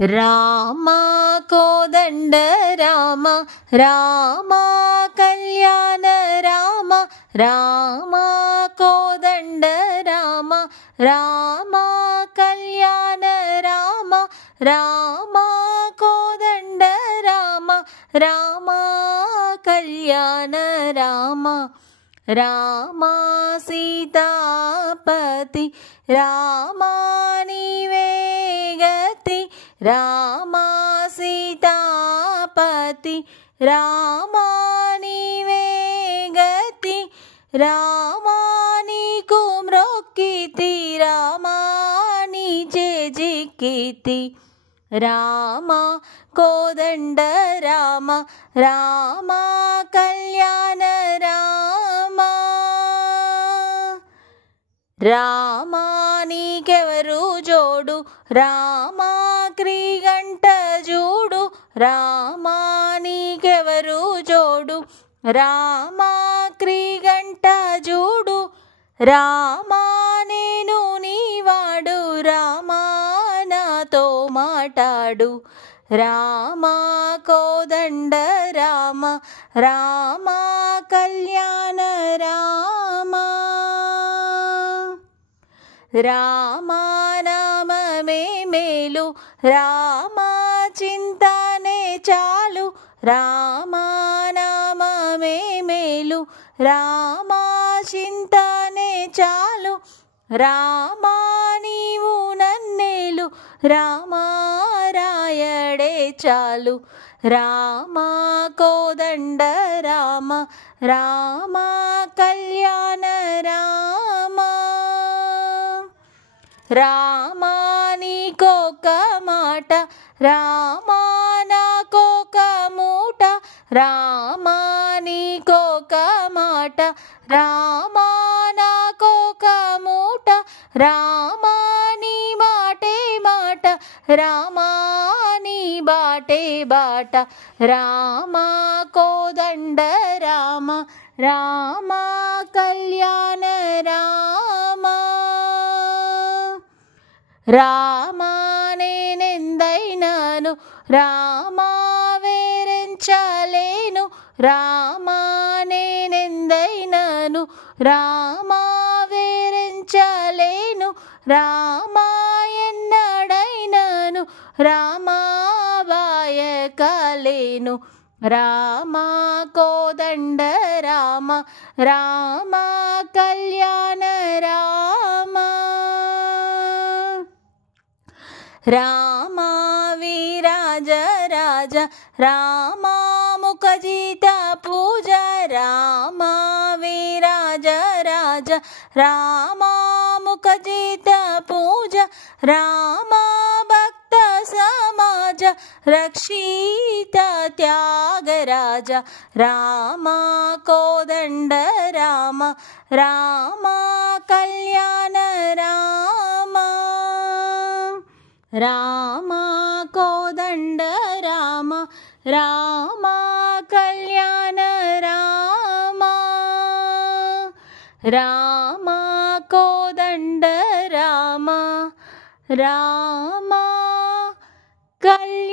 రామ కోదండ రామ రామ కళ్యాణ రామ రామ కోదండ రామ రామ కళ్యాణ రామ రామ కోదండ రామ రామ కళ్యాణ రామ రామ సీతాపతి రామ నీవే గతి రామ సీతాపతి రామ నీవే గతి రామ నీకు మ్రొక్కితి రామ నీ చేజిక్కితి రామ కోదండ రామ రామ కళ్యాణ రామ రామ నీకెవరు జోడు రామ క్రీగంట జూడు రామ నీకెవరు జోడు రామ క్రీగంట జూడు రామ నేను నీవాడు రామ నాతో మాటాడు రామ కోదండ రామ రామ కళ్యాణ రామ రామ నామమే మేలు రామ చింతనే చాలు రామ నామమే మేలు రామ చింతనే చాలు రామ నీవు నన్నేలు రామ రాయడే చాలు రామ కోదండ రామ రామ కళ్యాణ రామ రామ నీకొక మాట రామ నాకొక మూట రామ నీకొక మాట రామ నాకొక మూట రామ నీ మాటే మాట రామ నీ బాటే బాట రామ కోదండ రామ రామ కళ్యాణ రామ రామ నేనెందైనాను రామ వేరించలేను రామ నేనెందైనాను రామ వేరించలేను రామ ఎన్నడైనాను రామ బాయకలేను రామ కోదండ రామ రామ కళ్యాణ రామ రామ వీరాజ రాజ రామ ముఖజిత పూజ రామ వీరాజ రాజ రామ ముఖజిత పూజ రామ భక్త సమాజ రక్షిత త్యాగరాజ రామ కోదండ రామ రామ కళ్యాణ రామ రామ కోదండ రామ రామ కళ్యాణ రామ రామ కోదండ రామ రామ కళ్యాణ